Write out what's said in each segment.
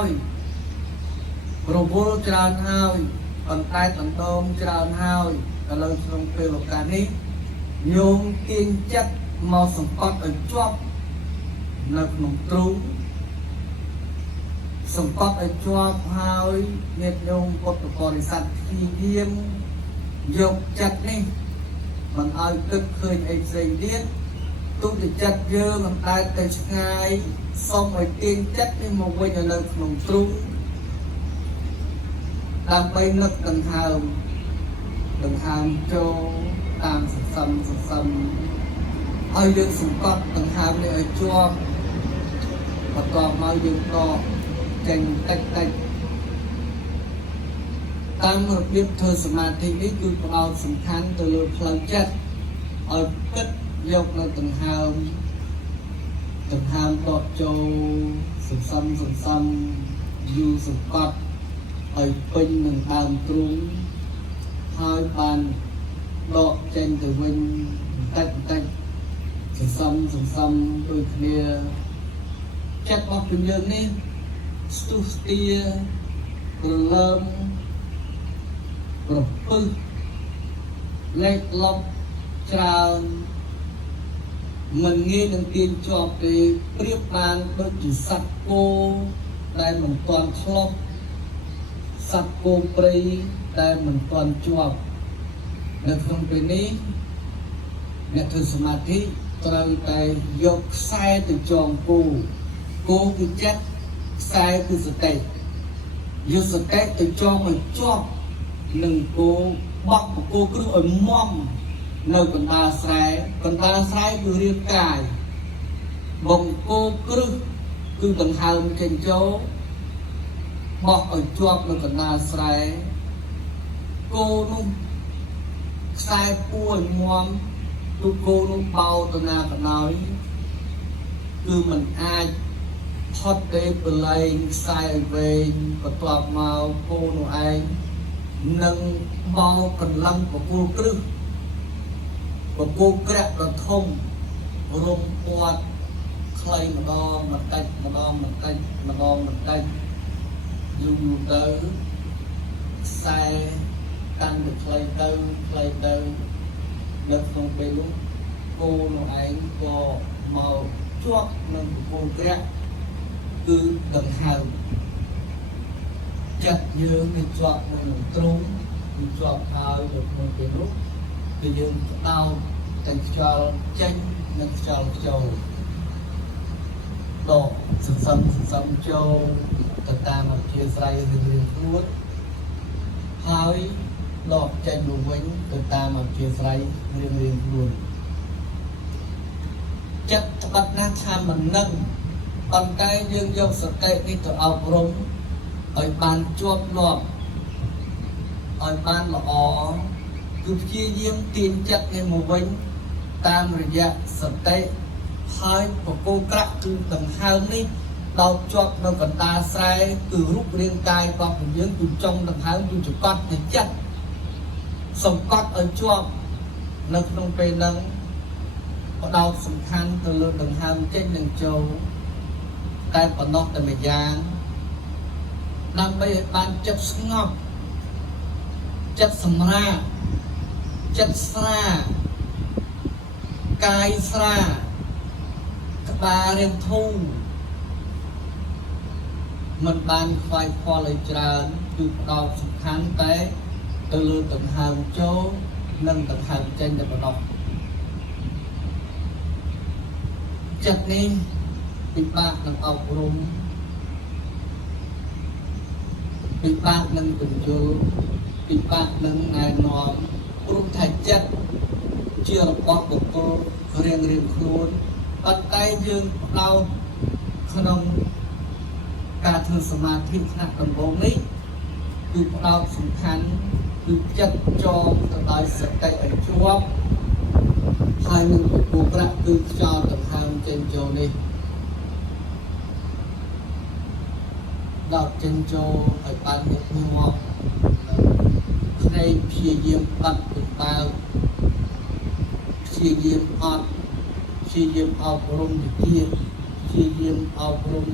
ហើយប្រវល់ច្រើនហើយបន្តែដណ្ដងច្រើនហើយឥឡូវក្នុងពេលឱកាសនេះញោមទាញចិត្តមកសង្កត់ឲ្យជាប់នៅក្នុងទ្រូងសង្កត់ឲ្យជាប់ហើយញាតិញោមពុទ្ធបរិស័ទព្យាយាមយកចិត្តនេះមិនឲ្យគិតឃើញអីផ្សេងទៀតទុតិចិត្តយើងមិនតែទៅឆ្ងាយសូមឲ្យទាញចិត្តនេះមកវិញនៅក្នុងទ្រូងដើម្បីនឹកដង្ហើមចូលតាមសន្សំឲ្យយើងសង្កត់ដង្ហើមនេះឲ្យជាប់បន្ទាប់មកយើងដកចេញតិចតាមរបៀបធ្វើសមាធិនេះគឺផ្ដោតសំខាន់ទៅលើផ្លូវចិត្តឲ្យគិតយកនៅដង្ហើមដកចូលសន្សំយូរសង្កត់ឲ្យពេញនឹងដើមទ្រូងហើយបានដកចេញទៅវិញបន្តិចសន្សំដូចគ្នាចិត្តរបស់យើងនេះស្ទុះស្ទារលើមប្រពឹសលេខលប់ច្រើនមិនងាយនឹងទាញជាប់ទេប្រៀបបានដូចជាសត្វគោដែលមិនទាន់ឆ្លុះសត្វគោព្រៃដែលមិនទាន់ជាប់នៅក្នុងពេលនេះអ្នកធ្វើសមាធិត្រូវតែយកខ្សែទៅចងគោគឺចិត្តខ្សែគឺសតិយកសតិទៅចងឲ្យជាប់នឹងគោបោះគោគ្រឹះឲ្យមាំនៅកណ្ដាលស្រែគឺរាងកាយបង្គោគ្រឹះគឺដង្ហើមចេញចូលបោះឲ្យជាប់នៅកណ្ដាលស្រែគោនោះខ្សែពួរឲ្យមាំទូគោនោះបោទៅណាក៏ដោយគឺมันអាចផុតទេប្រឡែងខ្សែឲ្យវែងបន្ទាប់មកគោនោះឯងនឹងបោកន្លឹងបង្គោគ្រឹះបង្គោក្រាក់ដ៏ធំរំពាត់ខ្លីម្ដងបន្តិចយូរទៅខ្សែកាន់តែខ្លីទៅនៅក្នុងពេលនោះគោនោះឯងក៏មកជាប់នឹងបង្គោក្រាក់គឺដង្ហើមចិត្តយើងវាជាប់នៅក្នុងទ្រូងវាជាប់ហើយនៅក្នុងពេលនោះគឺយើងដោតទាំងខ្យល់ចេញនិងខ្យល់ចូលដកសន្សំចូលទៅតាមអធិស្ឋានរៀងខ្លួនហើយដកចេញមកវិញទៅតាមអធិស្ឋានរៀងខ្លួនចិត្តត្បិតណាស់ថាមិននឹងប៉ុន្តែយើងយកសតិនេះទៅអប់រំឲ្យបានជាប់លាប់ឲ្យបានល្អគឺព្យាយាមទាញចិត្តនេះមកវិញតាមរយៈសតិហើយបង្គោក្រាក់គឺដង្ហើមនេះដោតជាប់នៅកណ្ដាលស្រែគឺរូបរាងកាយរបស់យើងគឺចុងដង្ហើមគឺចង្កត់ទៅចិត្តសង្កត់ឲ្យជាប់នៅក្នុងពេលហ្នឹងផ្ដោតសំខាន់ទៅលើដង្ហើមចេញនិងចូលតែប៉ុណ្ណោះតែម្យ៉ាងដើម្បីឲ្យបានចិត្តស្ងប់ចិត្តសម្រាកចិត្តស្រាកាយស្រាក្បាលរៀងធូរមិនបានខ្វាយខ្វល់ឲ្យច្រើនគឺផ្ដោតសំខាន់តែទៅលើដង្ហើមចូលនិងដង្ហើមចេញតែប៉ុណ្ណោះចិត្តនេះពិបាកនឹងអប់រំពិបាកនឹងបញ្យល់ពិបាកនឹងណែនាំព្រោះថាចិត្តជារបស់បុគ្គលរៀងខ្លួនប៉ុន្តែយើងផ្ដោតក្នុងការធ្វើសមាធិថ្នាក់ដំបូងនេះគឺផ្ដោតសំខាន់គឺចិត្តចងទៅដោយសតិឲ្យជាប់ហើយនឹងបង្គោក្រាក់គឺខ្យល់ដង្ហើមចេញចូលនេះដោតចេញចូលឲ្យបានញឹកញាប់ភ្នែកព្យាយាមបាត់ទៅបើព្យាយាមអត់ព្យាយាមអប់រំវិជាព្យាយាមអប់រំ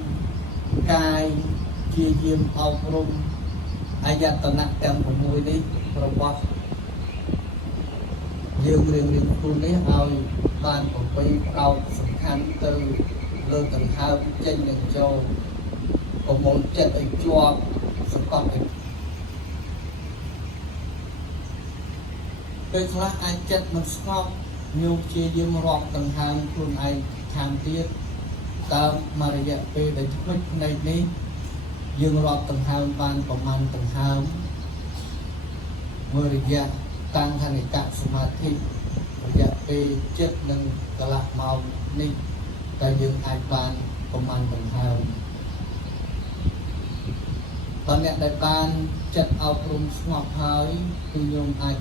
កាយព្ ជាយាមអប់រំអាយតនៈទាំង6នេះរបស់យើងរៀងខ្លួននេះឲ្យបានប្រពៃផ្ដោតសំខាន់ទៅលើដង្ហើមចេញនិងចូលប្រមូលចិត្តឲ្យជាប់សង្កត់ឲ្យពេលខ្លះអាចចិត្តមិនស្ងប់ញោមជាយាមរាប់ដង្ហើមខ្លួនឯងខាងទៀតតាមមួយរយៈពេលដែលថ្មិចភ្នែកនេះយើងរាប់ដង្ហើមបានប្រមាណដង្ហើមមួយរយៈតាំងខនិកសមាធិរយៈពេល7និងកន្លះម៉ោងនេះតែយើងអាចបានប្រមាណដង្ហើមដល់អ្នកដែលបានចិត្តអប់រំស្ងប់ហើយគឺញោមអាច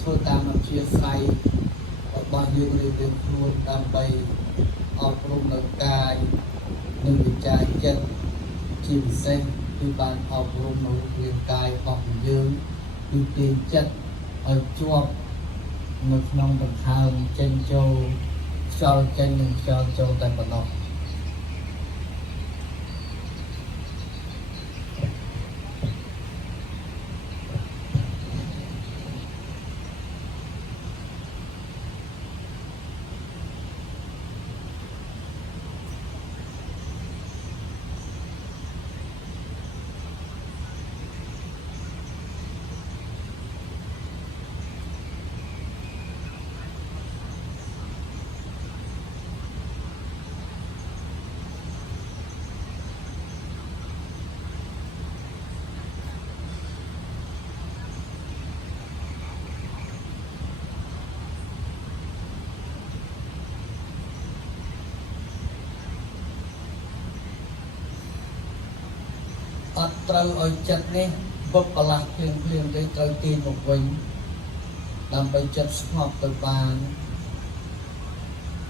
ធ្វើតាមអធិស្ឋានរបស់យើងរៀងខ្លួនដើម្បីអប់រំនៅកាយនិងវិជ្ជាចិត្តជាពិសេសគឺបានអប់រំនៅរាងកាយរបស់យើងគឺទាញចិត្តឲ្យជាប់នៅក្នុងដង្ហើមចេញចូលខ្យល់ចេញនិងខ្យល់ចូលតែប៉ុណ្ណោះអត់ត្រូវឲ្យចិត្តនេះវឹកប្រឡាស់ភ្លាមទេត្រូវទាញមកវិញដើម្បីចិត្តស្ងប់ទៅបាន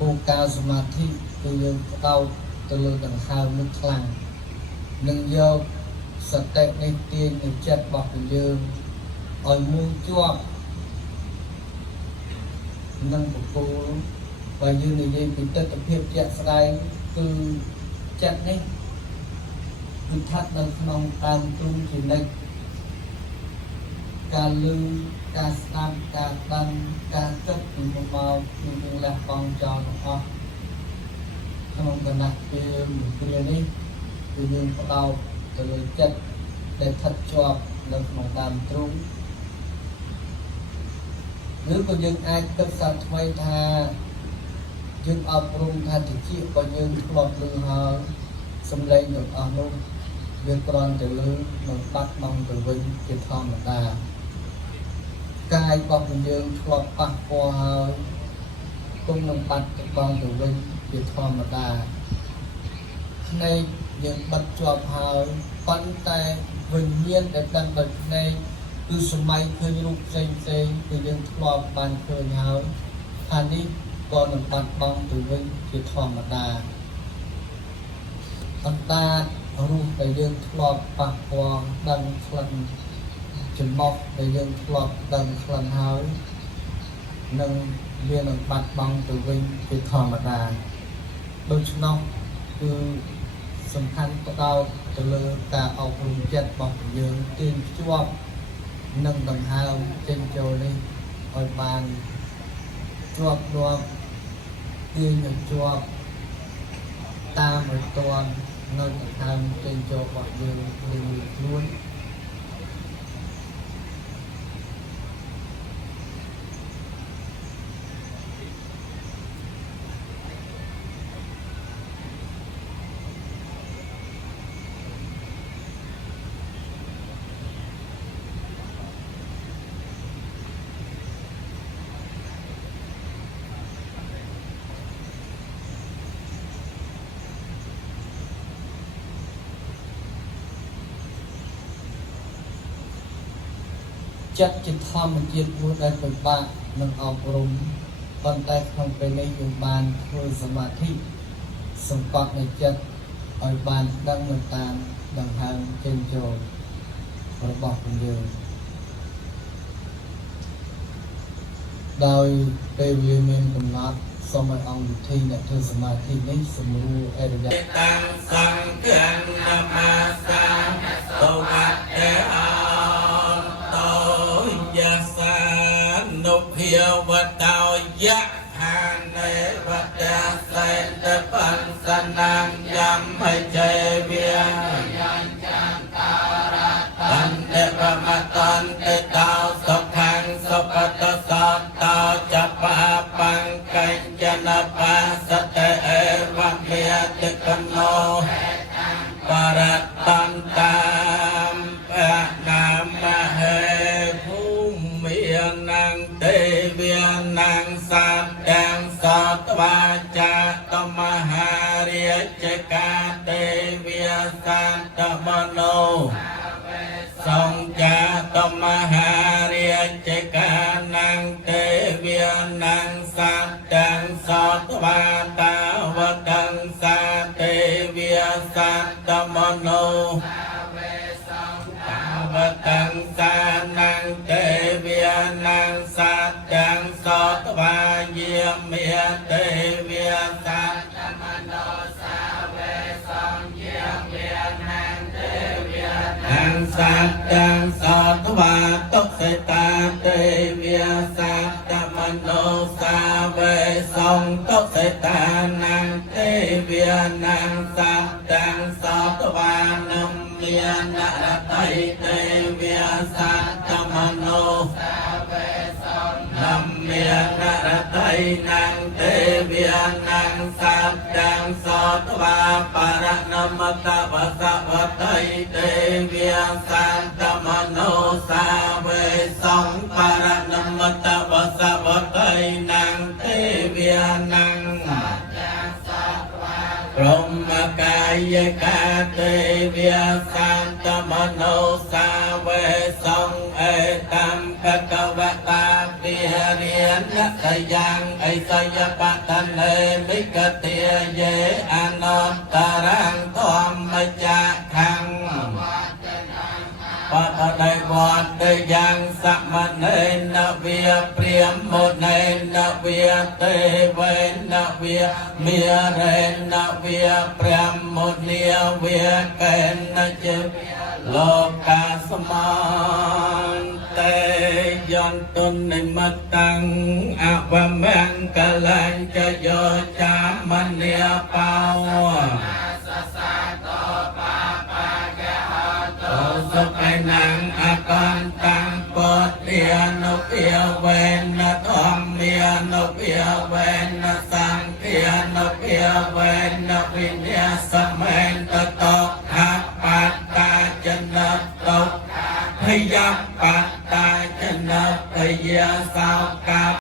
គោលការណ៍សមាធិគឺយើងផ្ដោតទៅលើដង្ហើមនឹងខ្លាំងនឹងយកសតិនេះទាញនៅចិត្តរបស់យើងឲ្យមួយជាប់នឹងបុគ្គលបើយើងនិយាយពីទស្សនវិជ្ជាស្ដែងគឺចិត្តនេះគឺស្ថិតនៅក្នុងតាមទ្រង់ជានិច្ចការលឺការស្ដាប់ការដឹងការគិតពីមុខមកគឺយើងលះបង់ចោលទាំងអស់ក្នុងគណៈពេលគ្រានេះគឺយើងផ្ដោតទៅលើចិត្តដែលស្ថិតជាប់នៅក្នុងតាមទ្រង់ឬក៏យើងអាចគិតសាថ្មីថាយើងអប់រំថាតិចក៏យើងធ្លាប់លឺហើយសម្លេងទាំងអស់នោះវាគ្រាន់តែលើនឹងបាត់បង់ទៅវិញជាធម្មតាកាយរបស់យើងធ្លាប់ប៉ះពាល់ហើយគុំនឹងបាត់បង់ទៅវិញជាធម្មតាភ្នែកយើងបិទជាប់ហើយប៉ុន្តែវិញ្ញាណដែលដឹងដោយភ្នែកគឺសម័យឃើញរូបផ្សេងគឺយើងធ្លាប់បានឃើញហើយអានេះក៏នឹងបាត់បង់ទៅវិញជាធម្មតាអន្តារូបដែលយើងធ្លាប់ប៉ះពាល់ដឹងក្លិនចំណុចដែលយើងធ្លាប់ដឹងក្លិនហើយនឹងវានឹងបាត់បង់ទៅវិញជាធម្មតាដូច្នោះគឺសំខាន់ផ្ដោតទៅលើការអប់រំចិត្តរបស់យើងទាញភ្ជាប់នឹងដង្ហើមចេញចូលនេះឲ្យបានជាប់រាប់ទាញនឹងជាប់តាមឲ្យទាន់នៅដង្ហើមចេញចូលរបស់យើងខ្លួន ចិត្តជាធម្មជាតិមួយដែលពិបាកនឹងអប់រំប៉ុន្តែក្នុងពេលនេះយើងបានធ្វើសមាធិសង្កត់នៅចិត្តឲ្យបានដឹងទៅតាមដង្ហើមចេញចូលរបស់យើងដោយពេលវាមានកំណត់សូមឲ្យអង្គវិធីអ្នកធ្វើសមាធិនេះសម្រួលអរិយតាំងសង្ឃាននមស្ការ ยะหาเนวตาเสนเตปันสนังยัมให้ใจเวียตันเตปะมะตันเตตาวสุขังสุปตสัตตาจัปปะปังกัญจนะปัสสะเตเอวะเมียติกโนปะระตันตามปะนามะเหภูมิยนังเตเวียนังสัตตังสัตวาจาตมหาเรียจกาเตเวียสัตตมโนสงจาตมหาเรียจกานังเตเวียนังสัตตังสัตวาตาวตังสัตเตเวียสัตตมโนวตังสานังเตเวียนังสัตตังสัตวาเยียมเมียเตเวียสัตตมโนสาเวสังเยียมเมียนังเตเวียนังสัตตังสัตวาตุเสตาเตเวียสัตตมโนสาเวสังตุเสตานังเตเวียนังสัตตังสัตวานัมเมียนะระไตเตเวียสัตตมโนสาเวสังนัมเมียนะระไตนังเตเวียนังสัตตังสัตวาปะระนัมตะวะสะวะไตเตเวียสัตตมโนสาเวสังปะระนัมตะวะสะวะไตนังเตเวียนังพรหมกายกาเตเวียสันตมโนสาเวสังเอตัมภะคะวะตาปิหเรียนนะสยังไอสยปะตันเลมิกเตียเยอนัตตารังธรรมจักขังปะตะไดวัดเดยังสัมมเนนะเวียเปรียมโมเนนะเวียเตเวนะเวียเมียเรนะเวียเปรียมโมเนียเวียเกณนะเจโลกาสมานเตยันตุนิมัตตังอวะมังกลังจะโยจามเนียเปาวสุไปนังอาการตังปอดเดียนเปียเวนนะทอมเมียนเปียเวนนะสังเปียนเปียเวนนะวิญญาสเมนตะตกหักปัตตาจะนับตกพยับปัตตาจะนับพยาสาวกา